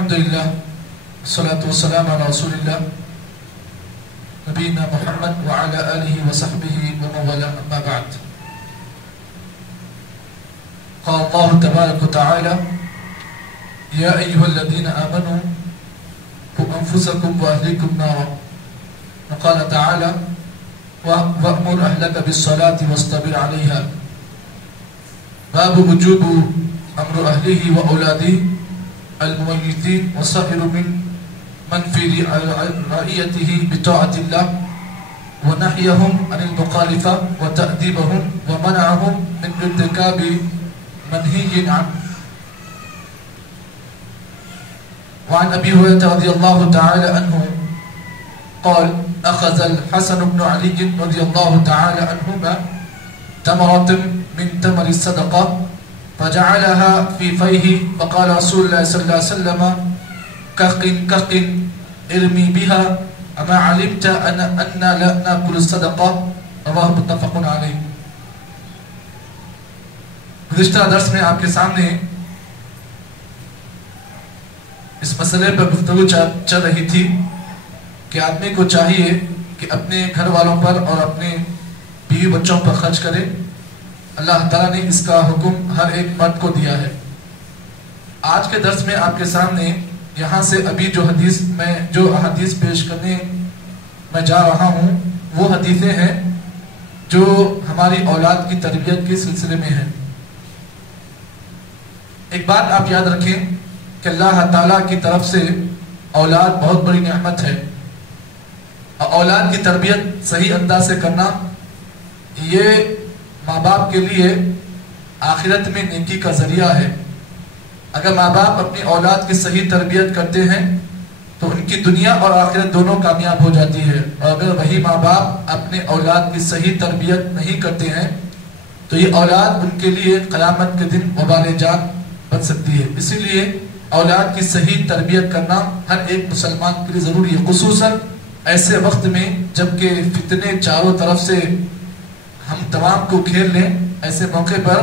الحمدللہ والصلاة والسلام على رسول اللہ نبینا محمد وعلى آلہ وصحبہ ومن والاه اما بعد. قال اللہ تبارک وتعالی یا ایہا الذین آمنوا قوا انفسکم واہلیکم نارا. وقال تعالی وأمر أهلك بالصلاة واصطبر عليها. باب وجوب أمر أهله وأولاده المميتين وسائر من في رعيته بطاعة الله ونهيهم عن المخالفة وتأديبهم ومنعهم من ارتكاب منهي عنه. وعن أبي هريرة رضي الله تعالى عنه قال أخذ الحسن بن علي رضي الله تعالى عنهما تمرة من تمر الصدقة فجعلها في فيه فقال رسول الله صلى الله عليه وسلم كق ارمي بها أما علمت أننا لا نأكل الصدقة. رواه متفق عليه. گزشتہ درس میں آپ کے سامنے اس مسئلے پر گفتگو چل رہی تھی کہ آدمی کو چاہیے کہ اپنے گھر والوں پر اور اپنے بیوی بچوں پر خرچ کرے. اللہ تعالیٰ نے اس کا حکم ہر ایک مرد کو دیا ہے. آج کے درس میں آپ کے سامنے یہاں سے ابھی جو احادیث پیش کرنے میں جا رہا ہوں وہ حدیثیں ہیں جو ہماری اولاد کی تربیت کے سلسلے میں ہیں. ایک بات آپ یاد رکھیں کہ اللہ تعالیٰ کی طرف سے اولاد بہت بڑی نعمت ہے. اولاد کی تربیت صحیح انداز سے کرنا یہ ماں باپ کے لیے آخرت میں نیکی کا ذریعہ ہے. اگر ماں باپ اپنی اولاد کی صحیح تربیت کرتے ہیں تو ان کی دنیا اور آخرت دونوں کامیاب ہو جاتی ہے. اور اگر وہی ماں باپ اپنے اولاد کی صحیح تربیت نہیں کرتے ہیں تو یہ اولاد ان کے لیے قیامت کے دن وبال جان بن سکتی ہے. اسی لیے اولاد کی صحیح تربیت کرنا ہر ایک مسلمان کے لیے ضروری ہے، خصوصاً ایسے وقت میں جب کہ فتنے چاروں طرف سے ہم تمام کو گھیر لیں. ایسے موقع پر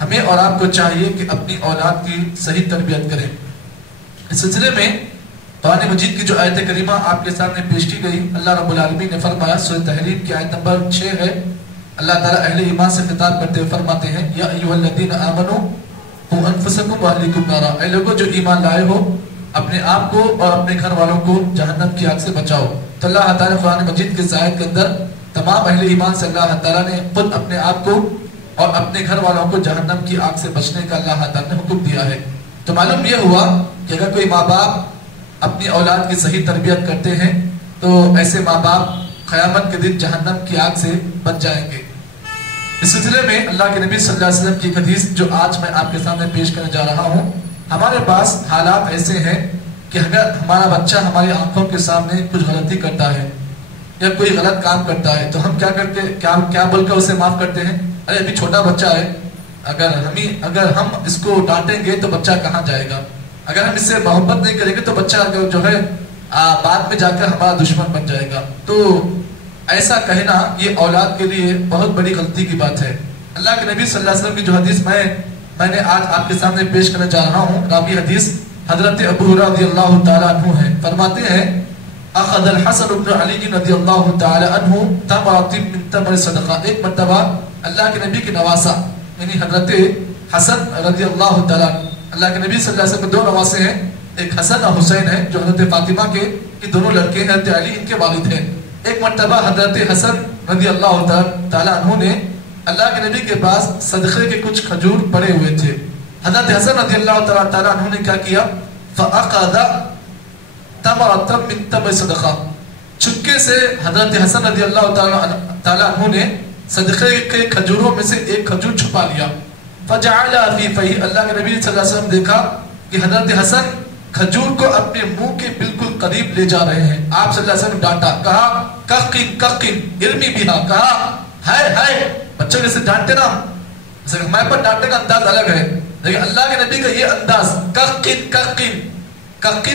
ہمیں اور آپ کو چاہیے کہ اپنی اولاد کی صحیح تربیت کریں. اس سلسلے میں قرآن مجید کی جو آیت کریمہ آپ کے سامنے پیش کی گئی، اللہ رب العالمین نے فرمایا، سورۃ تحریم کی آیت نمبر 6 ہے. اللہ تعالیٰ اہل ایمان سے خطاب کرتے ہوئے فرماتے ہیں یا ایھا الذین آمنوا قوا انفسکم واہلیکم نارا. اے لوگوں جو ایمان لائے ہو اپنے آپ کو اور اپنے گھر والوں کو جہنم کی آگ سے بچاؤ. تو اللہ تعالیٰ قرآن مجید کے آیت کے اندر تمام اہل ایمان سے اللہ تعالیٰ نے خود اپنے آپ کو اور اپنے گھر والوں کو جہنم کی آگ سے بچنے کا اللہ تعالیٰ نے حکم دیا ہے. تو معلوم یہ ہوا کہ اگر کوئی ماں باپ اپنی اولاد کی صحیح تربیت کرتے ہیں تو ایسے ماں باپ قیامت کے دن جہنم کی آگ سے بچ جائیں گے. اس سلسلے میں اللہ کے نبی صلی اللہ علیہ وسلم کی ایک حدیث جو آج میں آپ کے سامنے پیش کرنے جا رہا ہوں. ہمارے پاس حالات ایسے ہیں کہ اگر ہمارا بچہ ہماری آنکھوں کے سامنے کچھ غلطی کرتا ہے یا کوئی غلط کام کرتا ہے تو ہم کیا بول کر اسے معاف کرتے ہیں؟ ارے ابھی چھوٹا بچہ ہے، اگر ہم اس کو ڈانٹیں گے تو بچہ کہاں جائے گا؟ اگر ہم اس سے محبت نہیں کریں گے تو بچہ جو ہے بعد میں جا کر ہمارا دشمن بن جائے گا. تو ایسا کہنا یہ اولاد کے لیے بہت بڑی غلطی کی بات ہے. اللہ کے نبی صلی اللہ علیہ وسلم کی جو حدیث میں نے آج آپ کے سامنے پیش کرنے جا رہا ہوں، راوی حدیث حضرت ابو ہریرہ رضی اللہ تعالی عنہ ہیں. فرماتے ہیں اخذ الحسن بن علی رضی اللہ تعالی عنہ تمرۃ من تمر صدقہ. ایک مرتبہ اللہ کے نبی کے نواسا یعنی حضرت حسن رضی اللہ تعالی عنہ، اللہ کے نبی صلی اللہ علیہ وسلم کے دو نواسے ہیں، ایک حسن اور حسین ہیں جو حضرت فاطمہ کے دونوں لڑکے ہیں، حضرت علی ان کے والد ہیں. ایک مرتبہ حضرت حسن رضی اللہ تعالی عنہ نے اللہ کے نبی کے پاس صدقے کے کچھ کھجور پڑے ہوئے تھے. حضرت حسن رضی اللہ تعالی عنہ نے کیا کیا؟ فأخذ تمرۃ من تمر صدقہ. چپکے سے حضرت حسن رضی اللہ تعالی عنہ نے صدقے کے کھجوروں میں سے ایک کھجور چھپا لیا. فجعلها في فيه. اللہ کے نبی صلی اللہ علیہ وسلم دیکھا کہ حضرت حسن کھجور کو اپنے منہ کے بالکل قریب لے جا رہے ہیں. آپ صلی اللہ علیہ وسلم ڈانٹا، کہا کقن ارمی بہا، کہا ہائے بچوں جیسے ڈانٹتے نا، ہمارے پر ڈانٹنے کا انداز الگ ہے، لیکن اللہ کے نبی کا یہ انداز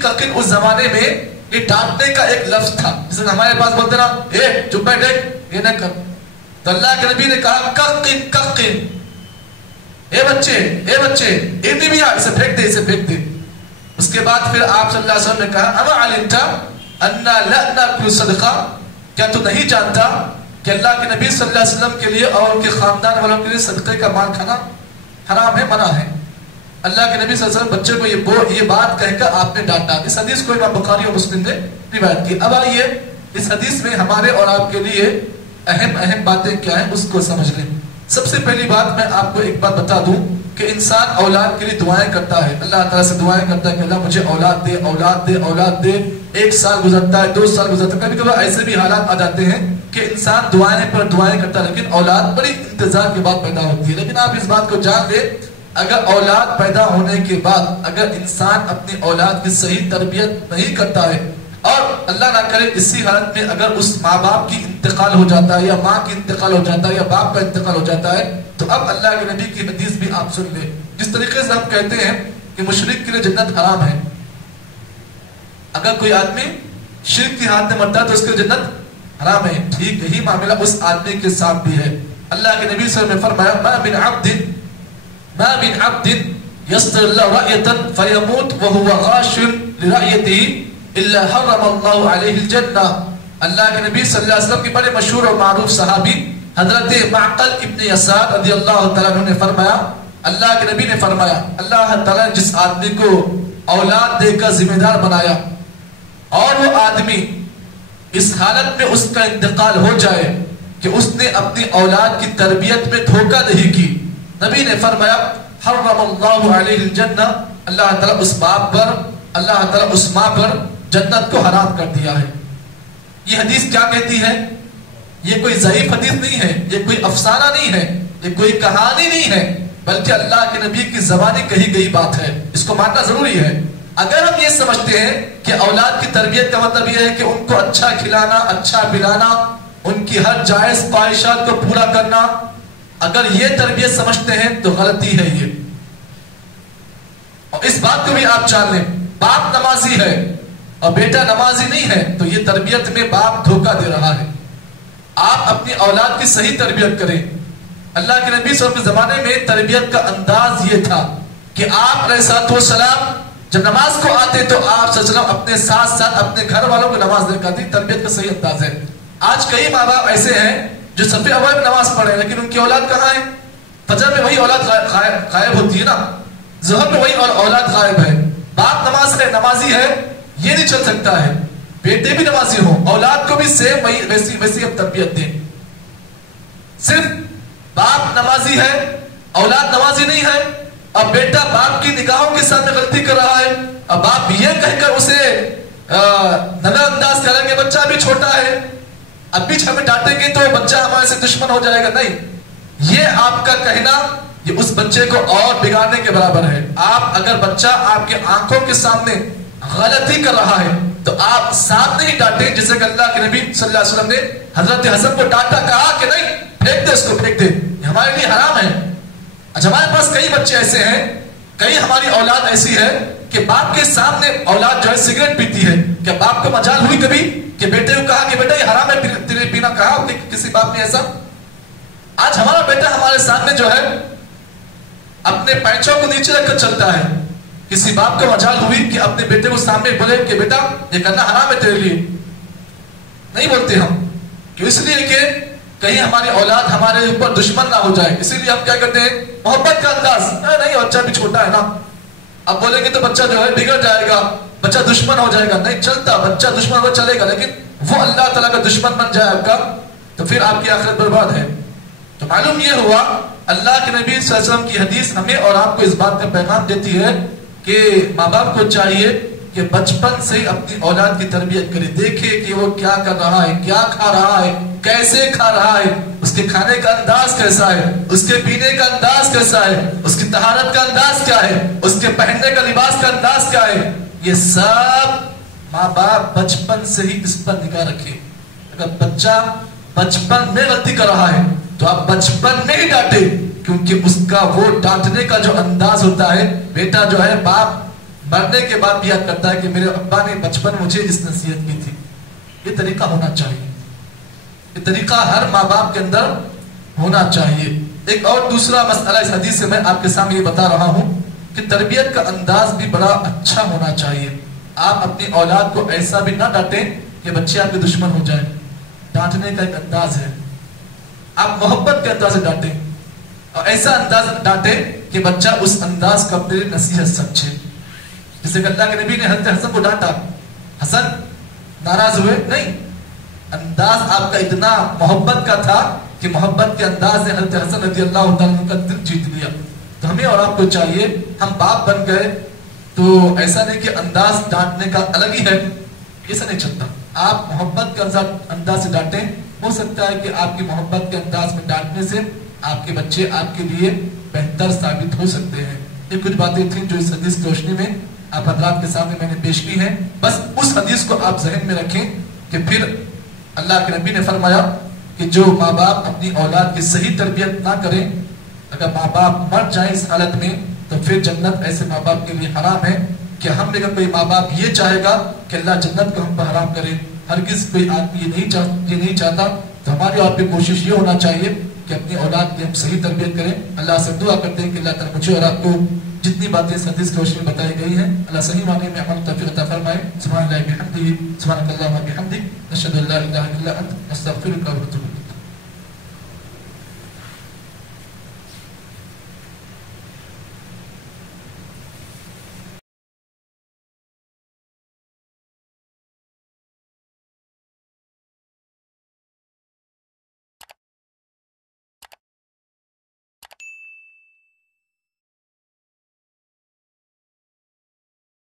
کقن اس زمانے میں یہ ڈانٹنے کا ایک لفظ تھا. جیسے ہمارے پاس بولتے نا چپ بیٹھ یہ نہ کر. تو اللہ کے نبی نے کہا اے بچے ارمی بہا، اسے پھینک دے. اس کے بعد پھر آپ صلی اللہ علیہ وسلم نے کہا اما علمتا انا لا ناکل صدقہ، کیا تو نہیں جانتا کہ اللہ کے نبی صلی اللہ علیہ وسلم کے لیے اور ان کے خاندان والوں کے لیے صدقے کا مال کھانا حرام ہے، منع ہے۔ اللہ کے نبی صلی اللہ علیہ وسلم بچے کو یہ بات کہہ کر آپ نے ڈانٹا۔ اس حدیث کو امام بخاری اور مسلم نے روایت کی۔ اب آئیے اس حدیث میں ہمارے اور آپ کے لیے اہم باتیں کیا ہیں اس کو سمجھ لیں۔ سب سے پہلی بات میں آپ کو ایک بات بتا دوں کہ انسان اولاد کے لیے دعائیں کرتا ہے، اللہ تعالیٰ سے دعائیں کرتا ہے کہ اللہ مجھے اولاد دے، اولاد دے، اولاد دے۔ 1 سال گزرتا ہے، 2 سال گزرتا ہے، کبھی کبھی ایسے بھی حالات آ جاتے ہیں کہ انسان دعائیں پر دعائیں کرتا ہے لیکن اولاد بڑی انتظار کے بعد پیدا ہوتی ہے۔ لیکن آپ اس بات کو جان لیں، اگر اولاد پیدا ہونے کے بعد اگر انسان اپنی اولاد کی صحیح تربیت نہیں کرتا ہے اور اللہ نہ کرے اسی حالت میں اگر اس ماں باپ کی انتقال ہو جاتا ہے یا ماں کی انتقال ہو جاتا ہے یا باپ کا انتقال ہو جاتا ہے تو اب اللہ کے نبی کی حدیث بھی آپ سن لیں۔ جس طریقے سے ہم کہتے ہیں کہ مشرک کے لیے جنت حرام ہے، اگر کوئی آدمی شرک کی حالت میں مرتا ہے تو اس کے لیے جنت حرام ہے، ٹھیک یہی معاملہ اس آدمی کے ساتھ بھی ہے۔ اللہ کے نبی صلی اللہ علیہ وسلم نے فرمایا ما من عبد يستر الله رأية فيموت وهو غاش لرأيته الا حرم الله عليه الجنة۔ اللہ کے نبی صلی اللہ علیہ وسلم کی بڑے مشہور اور معروف صحابی حضرت معقل ابن یسار رضی اللہ تعالیٰ عنہ نے فرمایا، اللہ کے نبی نے فرمایا اللہ تعالیٰ نے جس آدمی کو اولاد دے کر ذمہ دار بنایا اور وہ آدمی اس حالت میں اس کا انتقال ہو جائے کہ اس نے اپنی اولاد کی تربیت میں دھوکہ دہی کی، نبی نے فرمایا حرم اللہ علیہ الجنہ، اللہ تعالیٰ اس باپ پر، اللہ تعالیٰ اس ماں پر جنت کو حرام کر دیا ہے۔ یہ حدیث کیا کہتی ہے؟ یہ کوئی ضعیف حدیث نہیں ہے، یہ کوئی افسانہ نہیں ہے، یہ کوئی کہانی نہیں ہے، بلکہ اللہ کے نبی کی زبانی کہی گئی بات ہے، اس کو ماننا ضروری ہے۔ اگر ہم یہ سمجھتے ہیں کہ اولاد کی تربیت کا مطلب یہ ہے کہ ان کو اچھا کھلانا، اچھا پلانا، ان کی ہر جائز خواہشات کو پورا کرنا، اگر یہ تربیت سمجھتے ہیں تو غلطی ہے یہ۔ اور اس بات کو بھی آپ جان لیں، باپ نمازی ہے اور بیٹا نمازی نہیں ہے تو یہ تربیت میں باپ دھوکہ دے رہا ہے۔ آپ اپنی اولاد کی صحیح تربیت کریں۔ اللہ کے نبی صلی اللہ علیہ وسلم کے زمانے میں تربیت کا انداز یہ تھا کہ آپ علیہ السلام جب نماز کو آتے تو آپ صلی اللہ علیہ وسلم اپنے ساتھ ساتھ اپنے گھر والوں کو نماز دکھاتے، تربیت کا صحیح انداز ہے۔ آج کئی ماں باپ ایسے ہیں جو صف اول میں نماز پڑھے ہیں لیکن ان کی اولاد کہاں ہے؟ فجر میں وہی اولاد غائب ہوتی ہے نا، ظہر میں وہی اولاد غائب ہے۔ باپ نمازی ہے یہ نہیں چل سکتا ہے، بیٹے بھی نمازی ہوں، اولاد کو بھی سیم ویسی اب تربیت دیں۔ صرف باپ نمازی ہے اولاد نمازی نہیں ہے، اب بیٹا باپ کی نگاہوں کے سامنے غلطی کر رہا ہے، اب باپ یہ کہہ کر اسے نظر انداز کریں گے بچہ بھی چھوٹا ہے، اب بھی ہمیں ڈانٹیں گے تو بچہ ہمارے سے دشمن ہو جائے گا، نہیں، یہ آپ کا کہنا یہ اس بچے کو اور بگاڑنے کے برابر ہے۔ آپ اگر بچہ آپ کے آنکھوں کے سامنے غلطی کر رہا ہے تو آپ ساتھ نہیں ڈانٹیں، جیسے کہ اللہ کے نبی صلی اللہ علیہ وسلم نے حضرت حسن کو ڈانٹا، کہا کہ نہیں پھینک دے اس کو، پھینک دے، یہ ہمارے لیے حرام ہے۔ اچھا ہمارے پاس کئی بچے ایسے ہیں، کئی ہماری اولاد ایسی ہے کہ باپ کے سامنے اولاد جو ہے سگریٹ پیتی ہے، کیا باپ کو مجال ہوئی کبھی کہ بیٹے کو کہا کہ بیٹا یہ حرام ہے تیرے پینا؟ کہا کسی باپ نے ایسا؟ آج ہمارا بیٹا ہمارے سامنے جو ہے اپنے پینچوں کو نیچے رکھ کر چلتا ہے، کسی باپ کو مجال ہوئی کہ اپنے بیٹے کو سامنے بولے کہ بیٹا یہ کرنا حرام ہے تیرے لیے؟ نہیں بولتے ہم، کیوں؟ اس لیے کہ کہیں ہماری اولاد ہمارے اوپر دشمن نہ ہو جائے، اسی لیے ہم کیا کرتے ہیں محبت کا انداز، نہیں بچہ بھی چھوٹا ہے نا، اب بولیں گے تو بچہ جو ہے بگڑ جائے گا، بچہ دشمن ہو جائے گا، نہیں چلتا، بچہ دشمن ہو چلے گا لیکن وہ اللہ تعالیٰ کا دشمن بن جائے آپ کا تو پھر آپ کی آخرت برباد ہے۔ تو معلوم یہ ہوا اللہ کے نبی صلی اللہ علیہ وسلم کی حدیث ہمیں اور آپ کو اس بات کا پیغام دیتی ہے کہ ماں باپ کو چاہیے کہ بچپن سے اپنی اولاد کی تربیت کرے، دیکھے کہ وہ کیا کر رہا ہے، کیا کھا رہا ہے، کیسے کھا رہا ہے، اس کے کھانے کا انداز کیسا ہے، اس کے پینے کا انداز کیسا ہے، اس کی طہارت کا انداز کیا ہے، اس کے پہننے کا لباس کا انداز کیا ہے، یہ سب ماں باپ بچپن سے ہی اس پر نگاہ رکھے۔ اگر بچہ بچپن میں غلطی کر رہا ہے تو آپ بچپن میں ہی ڈانٹے، کیونکہ اس کا وہ ڈانٹنے کا جو انداز ہوتا ہے، بیٹا جو ہے باپ مرنے کے بعد بھی یاد کرتا ہے کہ میرے ابا نے بچپن مجھے اس نصیحت کی تھی۔ یہ طریقہ ہونا چاہیے، یہ طریقہ ہر ماں باپ کے اندر ہونا چاہیے۔ ایک اور دوسرا مسئلہ اس حدیث سے میں آپ کے سامنے یہ بتا رہا ہوں کہ تربیت کا انداز بھی بڑا اچھا ہونا چاہیے. آپ اپنی اولاد کو ایسا بھی نہ ڈانٹیں کہ بچے آپ کے دشمن ہو جائیں. ڈانٹنے کا ایک انداز ہے. آپ محبت کے انداز سے ڈانٹیں اور ایسا انداز ڈانٹیں کہ بچہ اس انداز کا اپنے نصیحت سمجھے. جیسے کہ اللہ کے نبی نے حضرت حسن کو ڈانٹا. حسن ناراض ہوئے نہیں، انداز آپ کا اتنا محبت کا تھا کہ محبت کے انداز نے حضرت حسن رضی اللہ تعالیٰ کا دل جیت لیا. تو ہمیں اور آپ کو چاہیے، ہم باپ بن گئے تو ایسا نہیں کہ انداز ڈانٹنے کا الگ ہی ہے، ایسا نہیں چلتا. آپ محبت کے انداز سے ڈانٹیں. ہو سکتا ہے کہ آپ کی محبت کے انداز میں ڈانٹنے سے آپ کے بچے آپ کے لیے بہتر ثابت ہو سکتے ہیں. یہ کچھ باتیں تھیں جو اس حدیث کی روشنی میں آپ حضرات کے سامنے میں نے پیش کی ہیں. بس اس حدیث کو آپ ذہن میں رکھیں کہ پھر اللہ کے نبی نے فرمایا کہ جو ماں باپ اپنی اولاد کی صحیح تربیت نہ کریں، اگر ماں باپ مر جائیں اس حالت میں تو پھر جنت ایسے ماں باپ کے لیے حرام ہے. کہ ہم میں کوئی ماں باپ یہ چاہے گا کہ اللہ جنت کو ہم پر حرام کرے، ہرگز کوئی آدمی یہ نہیں چاہتا. تو ہماری آپ کی کوشش یہ ہونا چاہیے کہ اپنی اولاد کی ہم صحیح تربیت کریں. اللہ سے دعا کرتے ہیں کہ اللہ تعالیٰ مجھے اور آپ کو جتنی باتیں اس حدیث کی روشنی میں بتائی گئی ہیں اللہ صحیح معنی میں عمل توفیق عطا فرمائے. سبحان اللہ بحمدہ، سبحانک اللہم وبحمدک، نشہد ان لا الہ الا انت، نستغفرک و نتوب